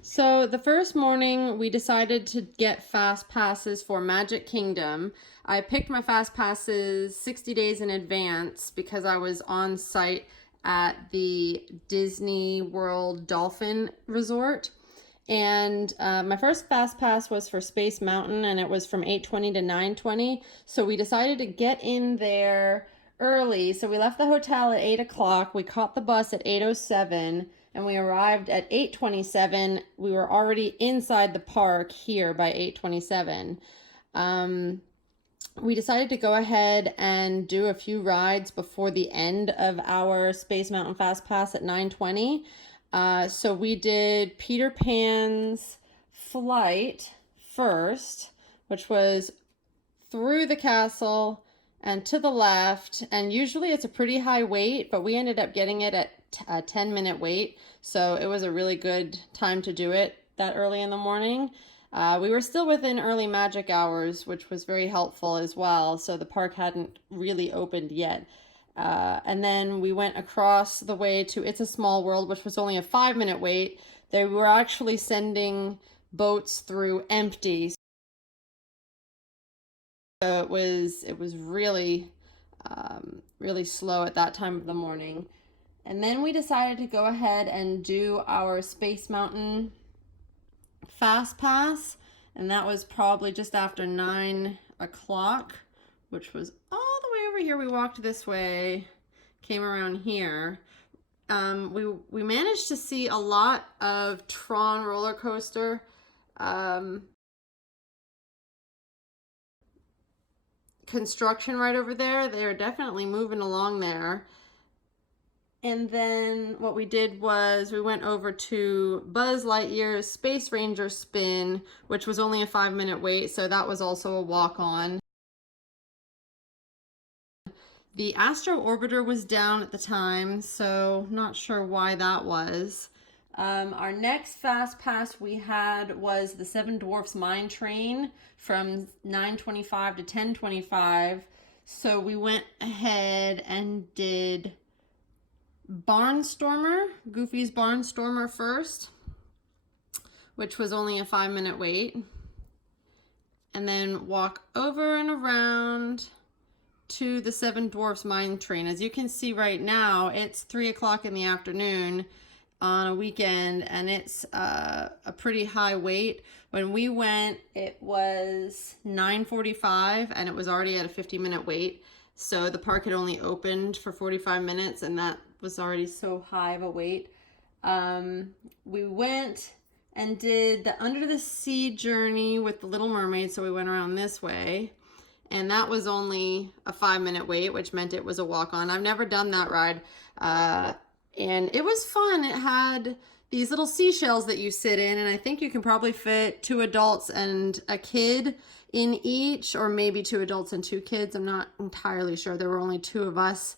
So the first morning we decided to get fast passes for Magic Kingdom. I picked my fast passes 60 days in advance because I was on site at the Disney World Dolphin Resort. And my first fast pass was for Space Mountain, and it was from 8:20 to 9:20. So we decided to get in there early. So we left the hotel at 8 o'clock. We caught the bus at 8:07, and we arrived at 8:27. We were already inside the park here by 8:27. Um, we decided to go ahead and do a few rides before the end of our Space Mountain Fast Pass at 9:20. So we did Peter Pan's flight first, which was through the castle and to the left. And usually it's a pretty high wait, but we ended up getting it at a 10-minute wait. So it was a really good time to do it that early in the morning. We were still within early magic hours, which was very helpful as well. So the park hadn't really opened yet. And then we went across the way to It's a Small World, which was only a 5-minute wait. They were actually sending boats through empty. So it was really, really slow at that time of the morning. And then we decided to go ahead and do our Space Mountain Fast Pass. And that was probably just after 9 o'clock, which was all the way over here. We walked this way, came around here. We managed to see a lot of Tron roller coaster construction right over there. They are definitely moving along there. And then what we did was we went over to Buzz Lightyear's Space Ranger spin, which was only a 5-minute wait, so that was also a walk-on. The Astro Orbiter was down at the time, so not sure why that was. Our next fast pass we had was the Seven Dwarfs Mine Train from 9:25 to 10:25. So we went ahead and did Barnstormer, Goofy's Barnstormer first, which was only a 5-minute wait. And then walk over and around to the Seven Dwarfs Mine Train. As you can see right now, it's 3 o'clock in the afternoon on a weekend, and it's a pretty high wait. When we went, it was 9:45, and it was already at a 50-minute wait. So the park had only opened for 45 minutes, and that was already so high of a wait. We went and did the Under the Sea journey with the Little Mermaid, so we went around this way. And that was only a 5-minute wait, which meant it was a walk-on. I've never done that ride. And it was fun. It had these little seashells that you sit in, and I think you can probably fit 2 adults and a kid in each, or maybe 2 adults and 2 kids. I'm not entirely sure. There were only 2 of us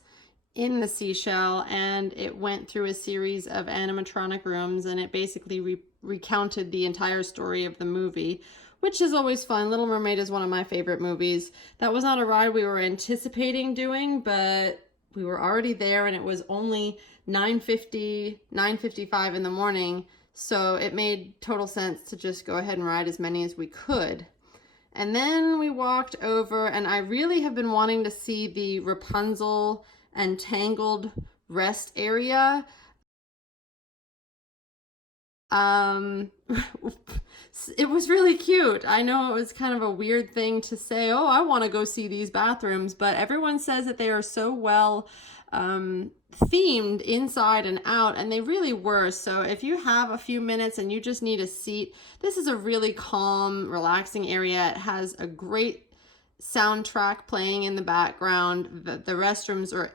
in the seashell, and it went through a series of animatronic rooms, and it basically recounted the entire story of the movie, which is always fun. Little Mermaid is one of my favorite movies. That was not a ride we were anticipating doing, but we were already there, and it was only 9:50, 9:55 in the morning, so it made total sense to just go ahead and ride as many as we could. And then we walked over, and I really have been wanting to see the Rapunzel and Tangled rest area. It was really cute. I know it was kind of a weird thing to say, oh, I want to go see these bathrooms, but everyone says that they are so well themed inside and out, and they really were. So if you have a few minutes and you just need a seat, this is a really calm, relaxing area. It has a great soundtrack playing in the background. The restrooms are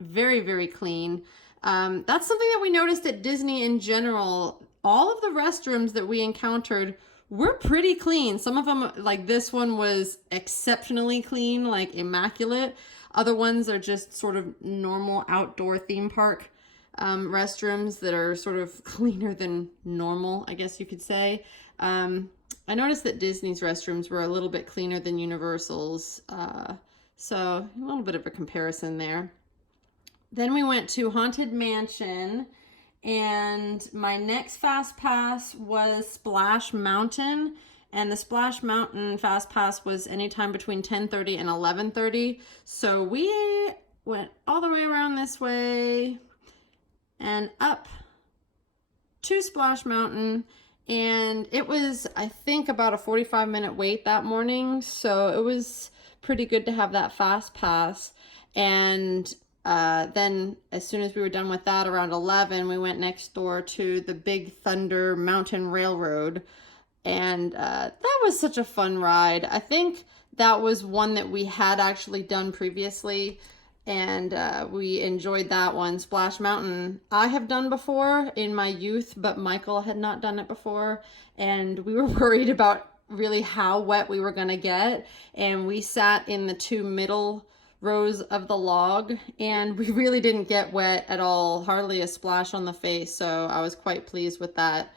very, very clean. That's something that we noticed at Disney in general. All of the restrooms that we encountered were pretty clean. Some of them, like this one, was exceptionally clean, like immaculate. Other ones are just sort of normal outdoor theme park restrooms that are sort of cleaner than normal, I guess you could say. I noticed that Disney's restrooms were a little bit cleaner than Universal's, so a little bit of a comparison there. Then we went to Haunted Mansion, And my next fast pass was Splash Mountain. And the Splash Mountain fast pass was anytime between 10:30 and 11:30. So we went all the way around this way and up to Splash Mountain. And it was, I think, about a 45-minute wait that morning. So it was pretty good to have that fast pass. And then as soon as we were done with that around 11, we went next door to the Big Thunder Mountain Railroad. And that was such a fun ride. I think that was one that we had actually done previously, and we enjoyed that one. Splash Mountain I have done before in my youth, but Michael had not done it before, and we were worried about really how wet we were gonna get, and we sat in the two middle rows of the log, and we really didn't get wet at all, hardly a splash on the face, so I was quite pleased with that.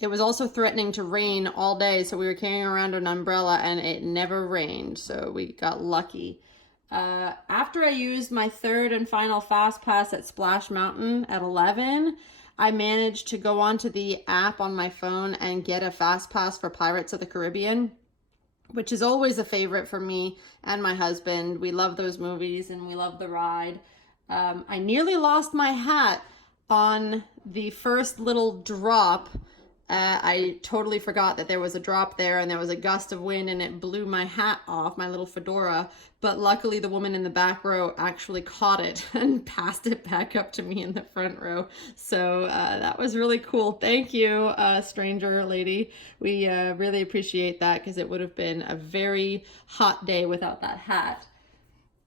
It was also threatening to rain all day, so we were carrying around an umbrella and it never rained, so we got lucky. After I used my third and final fast pass at Splash Mountain at 11, I managed to go onto the app on my phone and get a fast pass for Pirates of the Caribbean, which is always a favorite for me and my husband. We love those movies and we love the ride. I nearly lost my hat on the first little drop. I totally forgot that there was a drop there, and there was a gust of wind and it blew my hat off, my little fedora, but luckily the woman in the back row actually caught it and passed it back up to me in the front row. So that was really cool. Thank you, stranger lady. We really appreciate that, because it would have been a very hot day without that hat.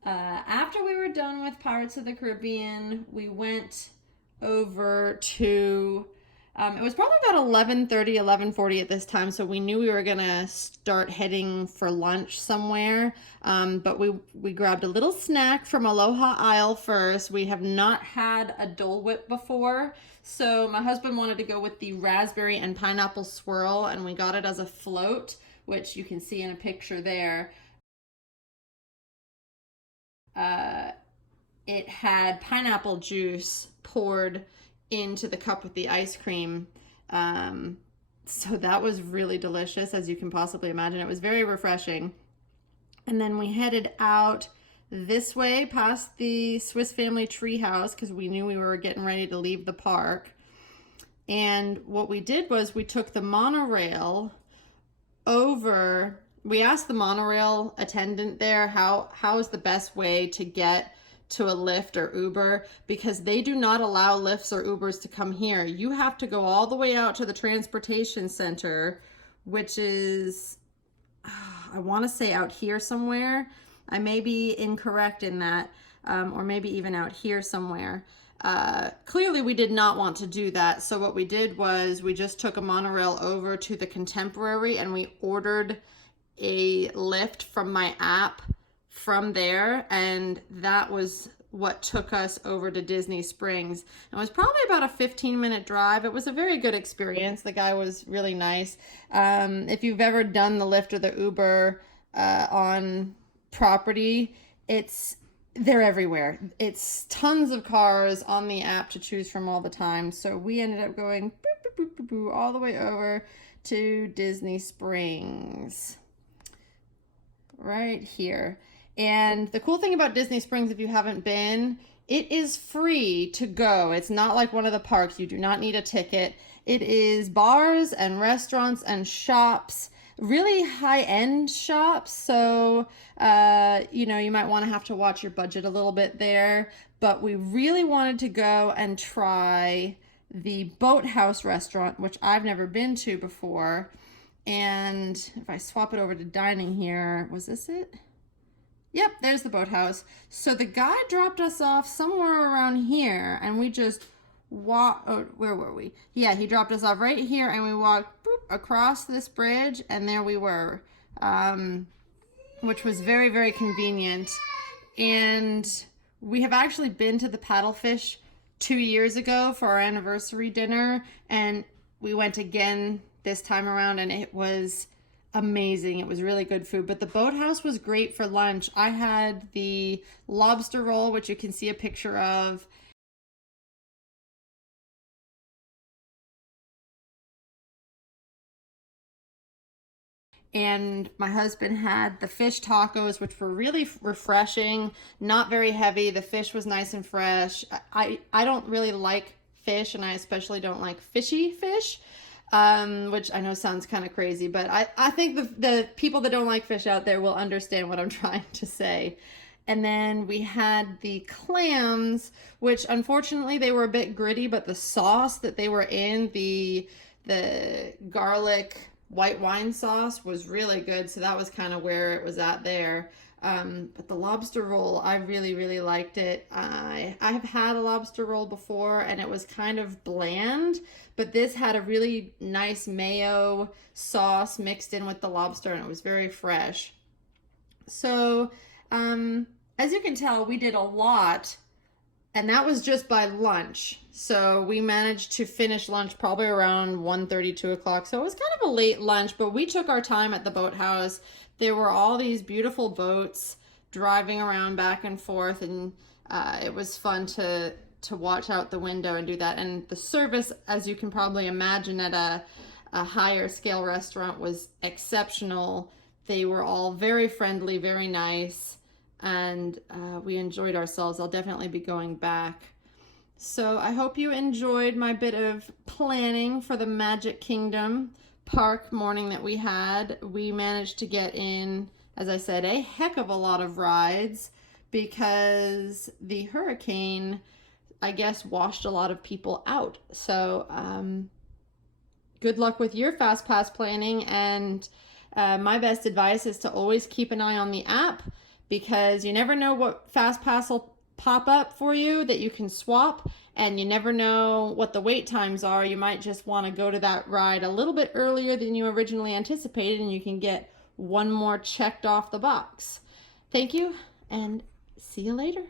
After we were done with Pirates of the Caribbean, we went over to, it was probably about 11:30, 11:40 at this time, so we knew we were gonna start heading for lunch somewhere, but we grabbed a little snack from Aloha Isle first. We have not had a Dole Whip before, so my husband wanted to go with the raspberry and pineapple swirl, and we got it as a float, which you can see in a picture there. It had pineapple juice poured into the cup with the ice cream. So that was really delicious, as you can possibly imagine. It was very refreshing. And then we headed out this way past the Swiss Family Treehouse, because we knew we were getting ready to leave the park. And what we did was we took the monorail over. We asked the monorail attendant there how is the best way to get to a Lyft or Uber, because they do not allow Lyfts or Ubers to come here. You have to go all the way out to the transportation center, which is, I want to say out here somewhere. I may be incorrect in that, or maybe even out here somewhere. Clearly we did not want to do that. So what we did was we just took a monorail over to the Contemporary, and we ordered a Lyft from my app from there, and that was what took us over to Disney Springs. It was probably about a 15-minute drive. It was a very good experience. The guy was really nice. If you've ever done the Lyft or the Uber on property, they're everywhere. It's tons of cars on the app to choose from all the time. So we ended up going boop, boop, boop, boop, all the way over to Disney Springs right here. And the cool thing about Disney Springs, if you haven't been, it is free to go. It's not like one of the parks. You do not need a ticket. It is bars and restaurants and shops, really high-end shops. So, you might want to have to watch your budget a little bit there. But we really wanted to go and try the Boathouse restaurant, which I've never been to before. And if I swap it over to dining here, was this it? Yep, there's the Boathouse. So the guy dropped us off somewhere around here, and we just walked, where were we? Yeah, he dropped us off right here, and we walked across this bridge, and there we were, which was very, very convenient. And we have actually been to the Paddlefish 2 years ago for our anniversary dinner, and we went again this time around, and it was amazing. It was really good food, but the Boathouse was great for lunch. I had the lobster roll, which you can see a picture of, And my husband had the fish tacos, which were really refreshing, not very heavy. The fish was nice and fresh. I don't really like fish, and I especially don't like fishy fish, which I know sounds kind of crazy, but I think the people that don't like fish out there will understand what I'm trying to say. And then we had the clams, which unfortunately they were a bit gritty, but the sauce that they were in, the garlic white wine sauce, was really good. So that was kind of where it was at there. But the lobster roll, I really, really liked it. I have had a lobster roll before and it was kind of bland, but this had a really nice mayo sauce mixed in with the lobster and it was very fresh. So, as you can tell, we did a lot, and that was just by lunch. So we managed to finish lunch probably around 1:30, 2 o'clock. So it was kind of a late lunch, but we took our time at the boathouse. There were all these beautiful boats driving around back and forth, and it was fun to watch out the window and do that. And the service, as you can probably imagine, at a higher scale restaurant was exceptional. They were all very friendly, very nice, and we enjoyed ourselves. I'll definitely be going back. So I hope you enjoyed my bit of planning for the Magic Kingdom park morning that we had. We managed to get in, as I said, a heck of a lot of rides because the hurricane, I guess, washed a lot of people out. So good luck with your Fastpass planning, and my best advice is to always keep an eye on the app, because you never know what Fastpass will pop up for you that you can swap, and you never know what the wait times are. You might just want to go to that ride a little bit earlier than you originally anticipated, and you can get one more checked off the box. Thank you, and see you later.